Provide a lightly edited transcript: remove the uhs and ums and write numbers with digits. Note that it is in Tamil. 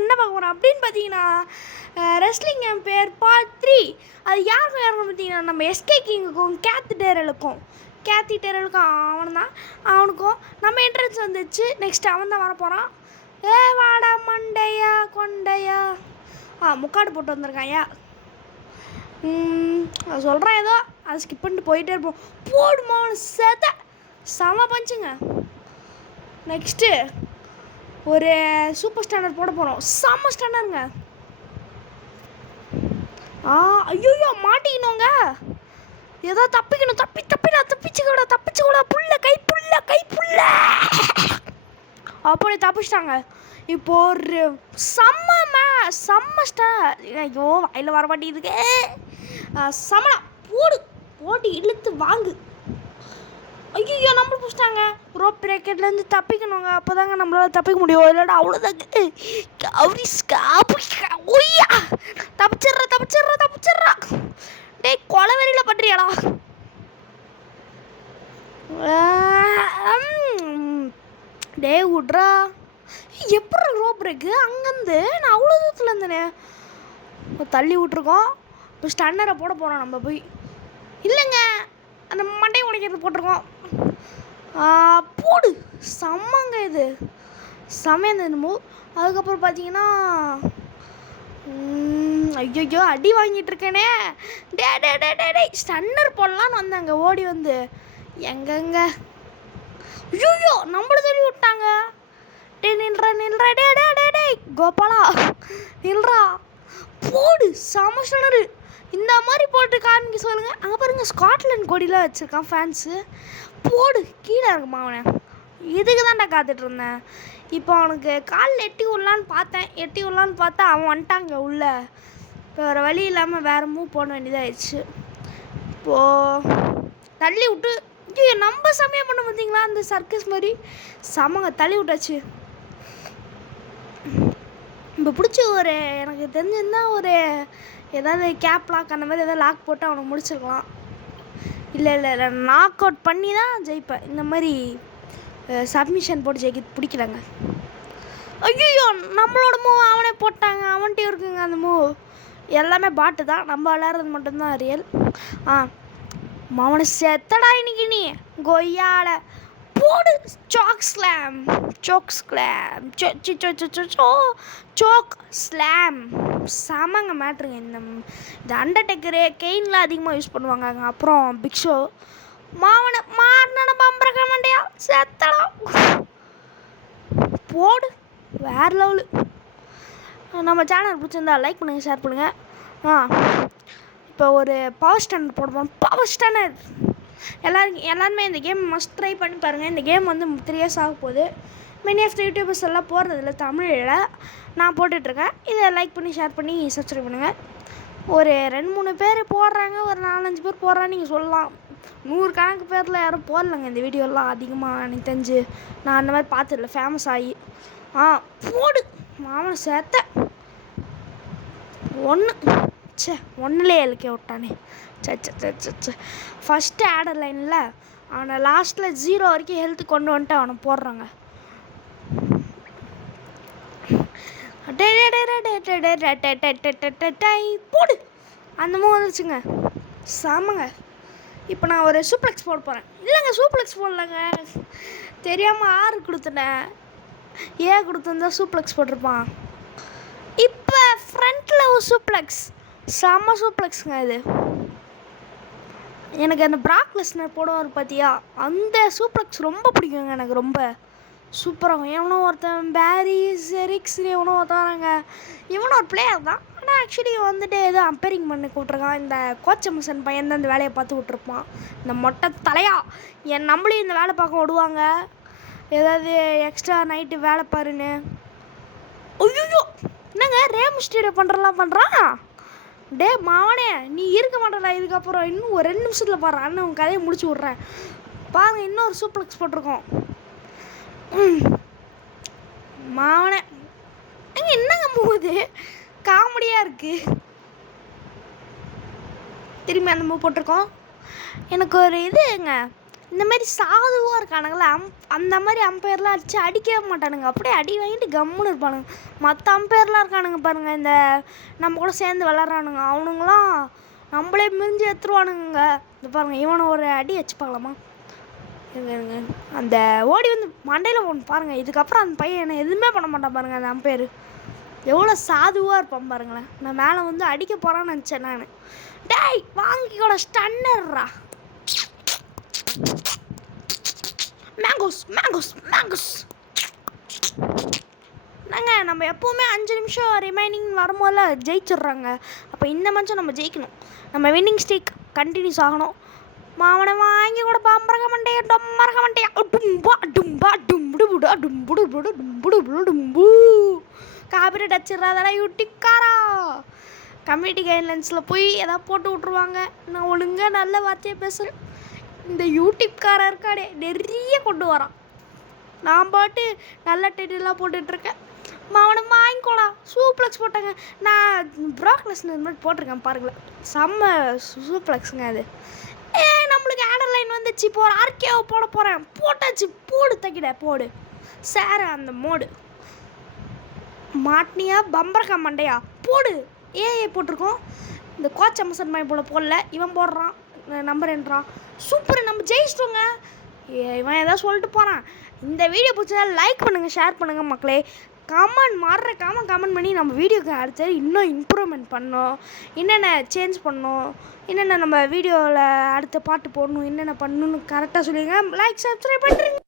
என்ன பார்க்க போகிறோம் அப்படின்னு பார்த்தீங்கன்னா ரெஸ்லிங் எம்பையர் பார்ட் 3. அது யாருக்கும் பார்த்தீங்கன்னா நம்ம எஸ்கே கிங்குக்கும் கேத்தி டெரலுக்கும் அவனுக்கும் நம்ம என்ட்ரன்ஸ் வந்துச்சு. நெக்ஸ்ட் அவன் தான் வரப்போகிறான். வாடா மண்டையா கொண்டையா முக்காடு போட்டு வந்திருக்காயா. சொல்கிறேன் ஏதோ அதை ஸ்கிப் பண்ணிட்டு போயிட்டே இருப்போம். போடுமான்னு செம பஞ்சுங்க. நெக்ஸ்ட்டு ஒரு சூப்பர் ஸ்டாண்டர்ட் போட போகிறோம். செம்ம ஸ்டாண்டர்டுங்க. ஐயோ மாட்டிக்கணுங்க. ஏதோ தப்பிக்கணும். தப்பிச்சுக்கூட புள்ள அப்படி தப்பிச்சிட்டாங்க. இப்போ ஒரு செம்ம ஸ்டார். ஐயோ வாயில் வர மாட்டேங்குதுங்க. சமணா போட்டு இழுத்து வாங்கு. ஐயோ நம்மள பிடிச்சிட்டாங்க. ரோப் பிரேக்கெட்லேருந்து தப்பிக்கணுங்க. அப்போ தாங்க நம்மளால் தப்பிக்க முடியும். இல்லைடா அவ்வளோதாங்க. தப்பிச்சிட்றா. டேய் கொலவெறியில் பண்ணுறியாடா. டேய் விட்றா. எப்படி ரோப் பிரேக்கு அங்கேருந்து நான் அவ்வளோ தூரத்தில் இருந்தேனே. தள்ளி விட்ருக்கோம். இப்போ ஸ்டன்னரை போட போகிறோம் நம்ம போய். இல்லைங்க அந்த மண்டையை உடைக்கிறது போட்டிருக்கோம். போடு செம்மங்க. இது செம்மையாக என்னமோ. அதுக்கப்புறம் பார்த்தீங்கன்னா ஐயோ அடி வாங்கிட்டு இருக்கேனே. டே ஸ்டன்னர் போடலான்னு வந்தாங்க. ஓடி வந்து எங்கங்க ஐயோ நம்மள சொல்லி விட்டாங்க. டே நில்றா டே கோபாலா நில்றா. போடு செம ஸ்டன்னரு. இந்த மாதிரி போட்டு காமிக்க சொல்லுங்கள். அங்கே பாருங்கள் ஸ்காட்லாண்ட் கொடிலாம் வச்சுருக்கான் ஃபேன்ஸு. போடு கீழே இருக்குமா அவனை. இதுக்கு தான்டா காத்துட்டு இருந்தேன். இப்போ அவனுக்கு காலில் எட்டி விடலான்னு பார்த்தா அவன் வந்துட்டாங்க உள்ளே. இப்போ வேறு வழி இல்லாமல் வேறு மூவ் போட வேண்டியதாகிடுச்சு. இப்போது தள்ளி விட்டு ஐயோ நம்ம சமயம் பண்ண பார்த்தீங்களா அந்த சர்க்கஸ் மாதிரி சமங்க தள்ளி விட்டாச்சு. இப்போ பிடிச்சி ஒரு எனக்கு தெரிஞ்சிருந்தா ஒரு ஏதாவது கேப் லாக் அந்த மாதிரி ஏதாவது லாக் போட்டு அவனை முடிச்சிருக்கலாம். இல்லை நாக் அவுட் பண்ணி தான் ஜெயிப்பேன். இந்த மாதிரி சப்மிஷன் போட்டு ஜெயிக்க பிடிக்கலங்க. ஐயோ நம்மளோட மூவ் அவனே போட்டாங்க. அவன்கிட்டயும் இருக்குங்க அந்த மூவ். எல்லாமே பாட்டு தான். நம்ம விளையாடுறது மட்டும்தான் ரியல். அவனை செத்தடா இன்னைக்கு நீ கொய்யால. போடு சோக் ஸ்லாம் செமங்க மேட்ருங்க. இந்த அண்டர்டேக்கரு கெயின்லாம் அதிகமாக யூஸ் பண்ணுவாங்க. அப்புறம் பிக் ஷோ மாவனை பம்பரக்க மாட்டியா செத்தடா. போடு வேறு லெவலு. நம்ம சேனல் பிடிச்சிருந்தா லைக் பண்ணுங்கள், ஷேர் பண்ணுங்கள். இப்போ ஒரு பவர் ஸ்டாண்டர்ட் போடுவோம். பவர் ஸ்டாண்டர்ட் எல்லாருமே இந்த கேம் மஸ்ட் ட்ரை பண்ணி பாருங்கள். இந்த கேம் வந்து 3 years ஆக போகுது. மெனி ஆஃப் த யூடியூபர்ஸ் எல்லாம் போடுறதில்ல தமிழில். நான் போட்டுட்ருக்கேன். இதை லைக் பண்ணி ஷேர் பண்ணி சப்ஸ்கிரைப் பண்ணுங்கள். ஒரு 2-3 பேர் போடுறாங்க, ஒரு 4-5 பேர் போடுறான்னு நீங்கள் சொல்லலாம். 100 கணக்கு பேரில் யாரும் போடலைங்க இந்த வீடியோலாம். அதிகமாக எனக்கு தெரிஞ்சு நான் அந்த மாதிரி பார்த்துடல ஃபேமஸ் ஆகி. போடு மாமன் சேர்த்த ஒன்றுலேயே இழுக்க விட்டானே. ஃபஸ்ட்டு ஆடர் லைனில் அவனை லாஸ்ட்டில் 0 வரைக்கும் ஹெல்த்து கொண்டு வந்துட்டு அவனை போடுறாங்க. போடு அந்த மூவ் வந்துச்சுங்க. செமங்க. இப்போ நான் ஒரு சூப்ளெக்ஸ் போட போகிறேன். இல்லைங்க சூப்ளெக்ஸ் போடலைங்க, தெரியாமல் ஆறு கொடுத்துட்டேன். கொடுத்துருந்தா சூப்ளெக்ஸ் போட்டிருப்பான். இப்போ ஃப்ரண்ட்டில் ஒரு சூப்ளெக்ஸ் செம்ம சூப்ளெக்ஸுங்க. இது எனக்கு அந்த பிராக் லெஸ்னர் போடுவார் பார்த்தியா, அந்த சூப்ளெக்ஸ் ரொம்ப பிடிக்குங்க. எனக்கு ரொம்ப சூப்பராக. எவனோ ஒருத்தன் பேரி செரிக்ஸ் எவனோ ஒருத்தவராங்க. இவனோ ஒரு பிளேயர் தான். ஆனால் ஆக்சுவலி வந்துட்டு ஏதோ அம்பேரிங் பண்ணி கூப்பிட்ருக்கான். இந்த கோச்சமிசன் பையன் தான் இந்த வேலையை பார்த்து விட்ருப்பான். இந்த மொட்டை தலையா நம்மளையும் இந்த வேலை பார்க்க விடுவாங்க. ஏதாவது எக்ஸ்ட்ரா நைட்டு வேலை பாருன்னு. ஐயோ என்னங்க ரேமுஸ்டீரை பண்ணுறான். டே மாவனே நீ இருக்க மாட்டேடா இதுக்கப்புறம். இன்னும் ஒரு 2 நிமிஷத்தில் பாரு அண்ணன் உன் கதையை முடிச்சு விட்றேன். பாருங்கள் இன்னொரு சூப்ளெக்ஸ் போட்டிருக்கோம். மாவனே அங்கே என்னங்க மூவுது காமெடியாக இருக்குது. திரும்பி அந்த மூவ் போட்டிருக்கோம். எனக்கு ஒரு இதுங்க இந்த மாதிரி சாதுவாக இருக்கானுங்களா அந்த மாதிரி அம்பையர்லாம் அடித்து அடிக்கவே மாட்டானுங்க, அப்படியே அடி வாங்கிட்டு கம்முன்னு இருப்பானுங்க. மற்ற அம்பையர்லாம் இருக்கானுங்க பாருங்கள், இந்த நம்ம கூட சேர்ந்து விளாட்றானுங்க, அவனுங்களாம் நம்மளே மிஞ்சி எடுத்துருவானுங்க. இந்த பாருங்கள், இவனை ஒரு அடி வச்சு பார்க்கலாமா? அந்த ஓடி வந்து மண்டையில் ஒன்று பாருங்கள். இதுக்கப்புறம் அந்த பையன் என்ன எதுவுமே பண்ண மாட்டான் பாருங்கள். அந்த அம்பையர் எவ்வளோ சாதுவாக இருப்பான் பாருங்களேன். நான் மேலே வந்து அடிக்க போகிறான்னு நினச்சேன் நான். டேய் வாங்கிக்கோட ஸ்டன்னர்ரா. Mangoes mangoes mangoes. நாங்க நம்ம எப்போவுமே 5 நிமிஷம் ரிமைனிங் வரும்போதில் ஜெயிச்சிட்றாங்க. அப்போ இந்த மேட்சும் நம்ம ஜெயிக்கணும். நம்ம வின்னிங் ஸ்ட்ரீக் கண்டினியூஸ் ஆகணும். மாவனை வாங்கி கூட பம்பரக மண்டையா டொம்மரக மண்டையா டும்பா டும்பா டும்புடுபுடா டும்புடுபுடு டும்புடுபுடு டும்பு. காப்பிரைட் அடிச்சிடறாதடா யூடிக்காரா. கம்யூனிட்டி கைட்லைன்ஸில் போய் எதாவது போட்டு விட்ருவாங்க. நான் ஒழுங்காக நல்ல வார்த்தையை பேசுகிறேன். இந்த யூடியூப்காரன் இருக்காடே நிறைய கொண்டு வரான். நான் பாட்டு நல்ல டைட்டிலாம் போட்டுட்ருக்கேன். அவனை வாங்கிக்கோடா. சூப்ளெக்ஸ் போட்டாங்க. நான் ப்ராக்லெஸ்னு இது மாதிரி போட்டிருக்கேன் பாருங்களேன். செம்ம சூப்ளெக்ஸுங்க அது. நம்மளுக்கு ஆடர் லைன் வந்துச்சு. இப்போ ஒரு ஆர்கேவை போட போகிறேன். போட்டாச்சு. போடு தக்கிட போடு சேர அந்த மோடு மாட்னியா பம்பரக்கா மண்டையா போடு. ஏஐ போட்டிருக்கோம். இந்த கோச் அமசன் மாதிரி போடல. இவன் போடுறான் நம்பர் என்றான். சூப்பர், நம்ம ஜெயிச்சிட்டோங்க. இவன் ஏதாவது சொல்லிட்டு போகிறான். இந்த வீடியோ பிடிச்சதா லைக் பண்ணுங்கள், ஷேர் பண்ணுங்கள் மக்களே. கமெண்ட் பண்ணி நம்ம வீடியோக்கு அடுத்தது இன்னும் இம்ப்ரூவ்மெண்ட் பண்ணோம், என்னென்ன சேஞ்ச் பண்ணோம், என்னென்ன நம்ம வீடியோவில் அடுத்த பாட்டு போடணும், என்னென்ன பண்ணணும்னு கரெக்டாக சொல்லுங்கள். லைக் சப்ஸ்கிரைப் பண்ணுறீங்க.